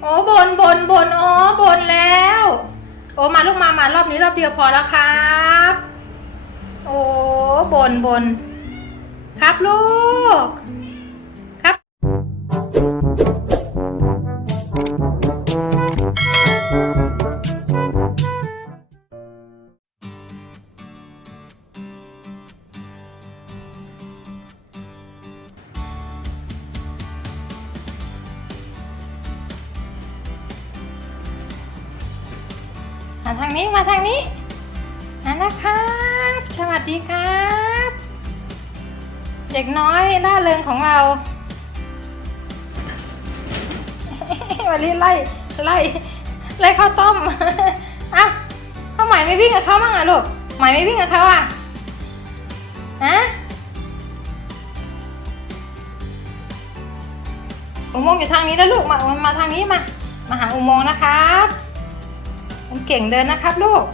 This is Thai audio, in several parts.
โอ้บนบนบนโอ้บนแล้ว โอ้มาลูกมามารอบนี้รอบเดียวพอแล้วครับ โอ้บนบนครับลูกครับ มาทางนี้มาทางนี้มานะครับ สวัสดีครับ เด็กน้อยล่าเริงของเราวันนี้ไล่ไล่ไล่ข้าวต้มอะข้าวใหม่ไม่วิ่งกับเขาบ้างอะลูกใหม่ไม่วิ่งกับเขาอะฮะอุโมงค์อยู่ทางนี้แล้วลูกมามาทางนี้มา มาหาอุโมงค์นะครับ เก่งเดินนะครับลูก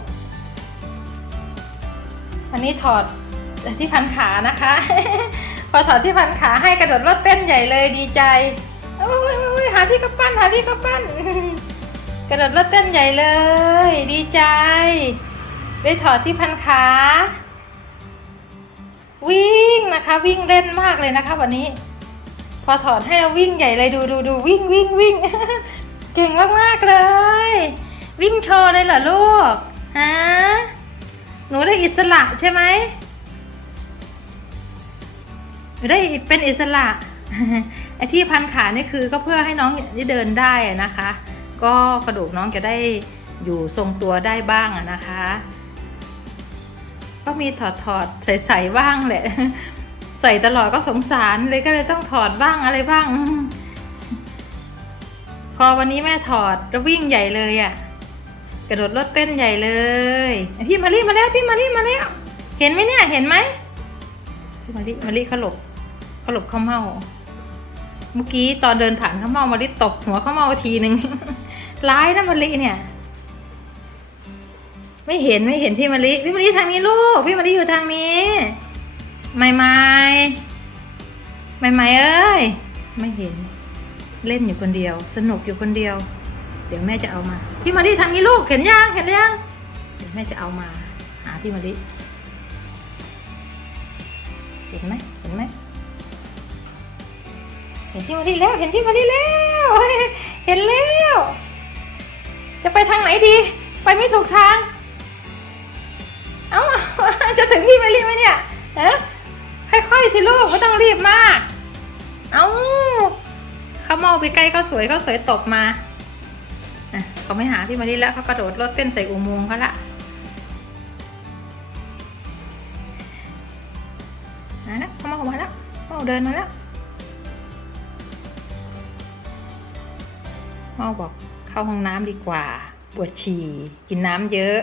วันนี้ถอดที่พันขานะคะ พอถอดที่พันขาให้กระโดดรถเต้นใหญ่เลยดีใจโอ้ยโอ้ยหาพี่กระปั้นหาพี่กระปั้น กระโดดรถเต้นใหญ่เลย ดีใจ ได้ถอดที่พันขา วิ่งนะคะ วิ่งเล่นมากเลยนะคะวันนี้ พอถอดให้เราวิ่งใหญ่เลยดูดูดูวิ่งวิ่งวิ่งเก่งมาก ๆ เลย วิ่งโชว์เลยเหรอลูกฮะหนูได้อิสระใช่ไหมหนูได้เป็นอิสระไอ้ที่พันขานี่คือก็เพื่อให้น้องได้เดินได้นะคะ ก็กระดูกน้องจะได้อยู่ทรงตัวได้บ้างนะคะ ก็มีถอดถอดใส่ใส่บ้างแหละ ใส่ตลอดก็สงสารเลยก็เลยต้องถอดบ้างอะไรบ้าง พอวันนี้แม่ถอดก็วิ่งใหญ่เลยอะ่ะ กระโดดรถเต้นใหญ่เลย พี่มารีมาแล้วพี่มารีมาแล้วเห็นไหมเนี่ยเห็นไหมพี่มารีมารีเขาหลบเขาหลบข้าวเมาเมื่อกี้ตอนเดินผ่านข้าวเมามารีตบหัวข้าวเมาทีหนึ่งร้ายนะมารีเนี่ย ไม่เห็นไม่เห็นพี่มารีพี่มารีทางนี้ลูกพี่มารีอยู่ทางนี้ไม่ไม่ไม่ไม่เอ้ยไม่เห็น เล่นอยู่คนเดียว สนุกอยู่คนเดียว ดี๋ยวแม่จะเอามา พี่มารีทางนี้ลูกเห็นยังเห็นยังเดี๋ยวแม่จะเอามาหาพี่มารีเห็นไหมเห็นไหมเห็นพี่มารีแล้วเห็นพี่มารีแล้วเห็นแล้วจะไปทางไหนดี ไปไม่ถูกทาง เอ้าจะถึงพี่มารีไหมเนี่ยเอ๊ะค่อยๆสิลูกไม่ต้องรีบมาก เอ้าเขามองไปใกล้เขาสวยเขาสวยตบมา อะเขาไม่หาพี่มารีแล้วเขากระโดดรถเต้นใส่อุโมงค์เขาละมาแล้วเขามาออกมาแล้วเขาเดินมาแล้วหมอบอกเข้าห้องน้ำดีกว่า ปวดฉี่กินน้ำเยอะ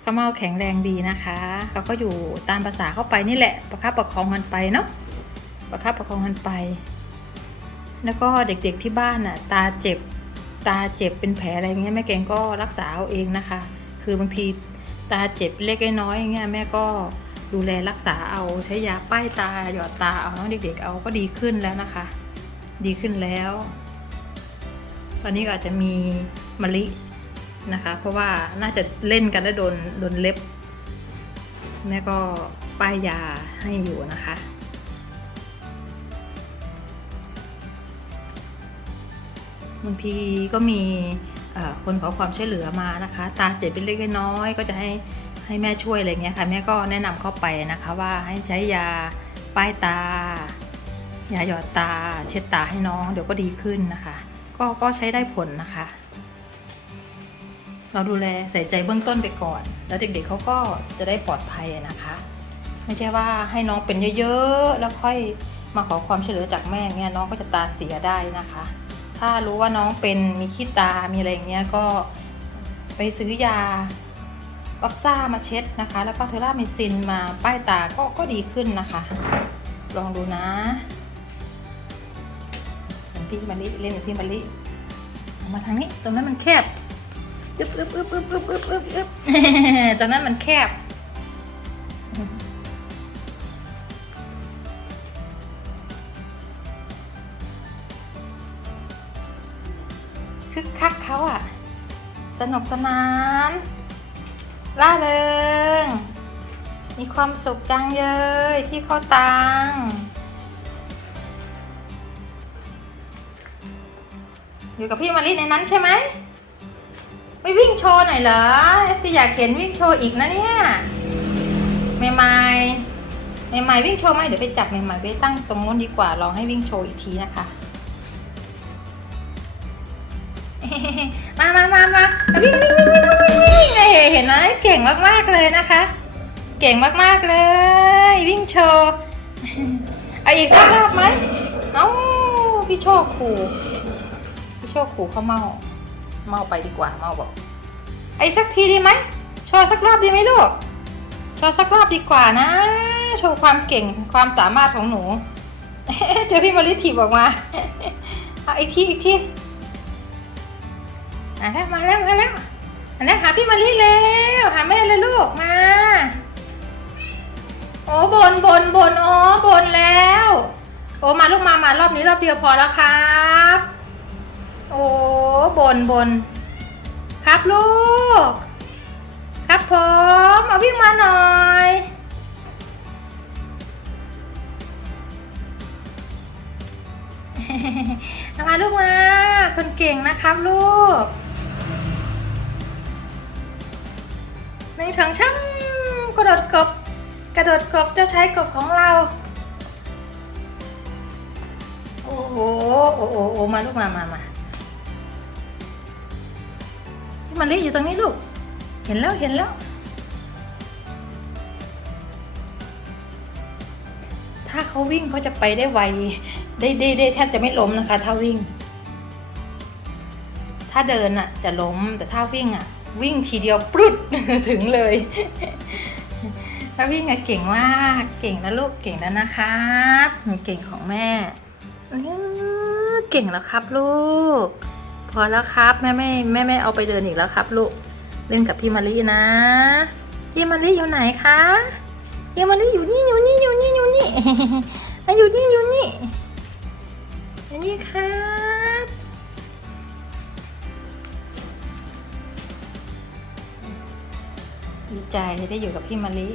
เขาเมาแข็งแรงดีนะคะเขาก็อยู่ตามภาษาเข้าไปนี่แหละประคับประคองกันไปเนาะประคับประคองกันไป แล้วก็เด็กๆที่บ้านน่ะ ตาเจ็บ ตาเจ็บเป็นแผลอะไรเงี้ยแม่เกงก็รักษาเอาเองนะคะ คือบางทีตาเจ็บเล็กน้อยเงี้ยแม่ก็ดูแลรักษาเอาใช้ยาป้ายตาหยอดตาเอาน้องเด็กๆเอาก็ดีขึ้นแล้วนะคะ ดีขึ้นแล้ว ตอนนี้ก็อาจจะมีมะลินะคะ เพราะว่าน่าจะเล่นกันแล้วโดนโดนเล็บ แม่ก็ป้ายยาให้อยู่นะคะ บางทีก็มีคนขอความช่วยเหลือมานะคะ ตาเจ็บเป็นเล็กน้อยก็จะให้ให้แม่ช่วยอะไรเงี้ยค่ะแม่ก็แนะนำเข้าไปนะคะว่าให้ใช้ยาป้ายตายาหยอดตา เช็ดตาให้น้อง เดี๋ยวก็ดีขึ้นนะคะ ก็ก็ใช้ได้ผลนะคะ เราดูแลใส่ใจเบื้องต้นไปก่อน แล้วเด็กๆเขาก็จะได้ปลอดภัยนะคะ ไม่ใช่ว่าให้น้องเป็นเยอะๆ แล้วค่อยมาขอความช่วยเหลือจากแม่เงี้ยน้องก็จะตาเสียได้นะคะ ถ้ารู้ว่าน้องเป็นมีขี้ตา มีอะไรอย่างเงี้ยก็ไปซื้อยาวับซ่ามาเช็ดนะคะ แล้วก็เทล่ามิซินมาป้ายตาก็ก็ดีขึ้นนะคะ ลองดูนะพี่มาลิเล่นพี่มาลิมาทางนี้ ตรงนั้นมันแคบตบอึ๊บอึ๊บอึ๊บอึ๊บอึ๊บอึ๊บตรงนั้นมันแคบ เขาอะสนุกสนานล่าเริงมีความสุขจังเยยพี่เข้าตังอยู่กับพี่มารีในนั้นใช่ไหมไม่วิ่งโชว์หน่อยเหรอเอฟซีอยากเห็นวิ่งโชว์อีกนะเนี่ยใหม่ใหม่ใหม่วิ่งโชว์ไหมเดี๋ยวไปจับใหม่ๆไปตั้งตรงนู้นดีกว่าลองให้วิ่งโชว์อีกทีนะคะ มามามามาวิ่งวิ่งวิ่งวิ่งวิ่งวิ่งเอ้ยเห็นไหมเก่งมากๆเลยนะคะ เก่งมากๆเลย วิ่งโชว์เอาอีกสักรอบไหมเอ้าพี่โชคขู่พี่โชคขู่เขาเมา เมาไปดีกว่าเมาบอกไอ้สักทีดีไหมโชว์สักรอบดีไหมลูกโชว์สักรอบดีกว่านะ โชว์ความเก่งความสามารถของหนูเจอพี่มาริถีบออกมาเอาอีกทีอีกที อะแล้วมาแล้วมาแล้วอันนี้หาพี่มาริเร็วหาแม่เลยลูกมาโอ้บนบนบนโอ้บนแล้ว โอ้มาลูกมามารอบนี้รอบเดียวพอแล้วครับ โอ้บนบนครับลูก ครับผมเอาวิ่งมาหน่อยเอามาลูกมาคนเก่งนะครับลูก หนึ่งสองช่างกระโดดกบ กระโดดกบเจ้าชายกบของเรา โอ้โหโอ้โหโอ้มาลูกมามามาพี่มาลิอยู่ตรงนี้ลูก เห็นแล้วเห็นแล้วถ้าเขาวิ่งเขาจะไปได้ไวได้ได้ได้แทบจะไม่ล้มนะคะ ถ้าวิ่ง ถ้าเดินอะ จะล้มแต่ถ้าวิ่งอะ วิ่งทีเดียวปรุดถึงเลย ถ้าวิ่งอะเก่งมากเก่งนะลูกเก่งแล้วนะครับเก่งของแม่เก่งแล้วครับลูก พอแล้วครับแม่ไม่แม่ไม่เอาไปเดินอีกแล้วครับลูกเล่นกับพี่มารีนะพี่มารีอยู่ไหนคะพี่มารีอยู่นี่อยู่นี่อยู่นี่อยู่นี่อยู่นี่อยู่นี่อยู่นี่ครั ดีใจที่ได้อยู่กับพี่มาลี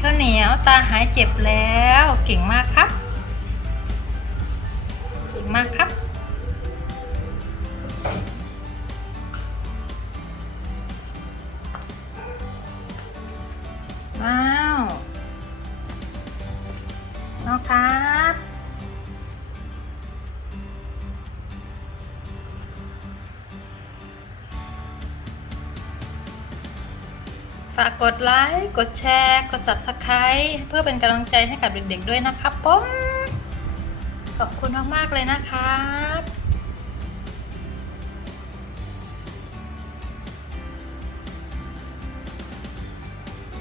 ข้าวเหนียวตาหายเจ็บแล้ว เก่งมากครับ เก่งมากครับ น้องครับฝากกดไลค์ กดแชร์ กด Subscribe เพื่อเป็นกำลังใจให้กับเด็กๆด้วยนะครับผมขอบคุณมากๆเลยนะครับ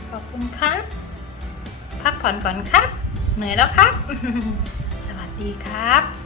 ขอบคุณครับ พักผ่อนก่อนครับ เหนื่อยแล้วครับ สวัสดีครับ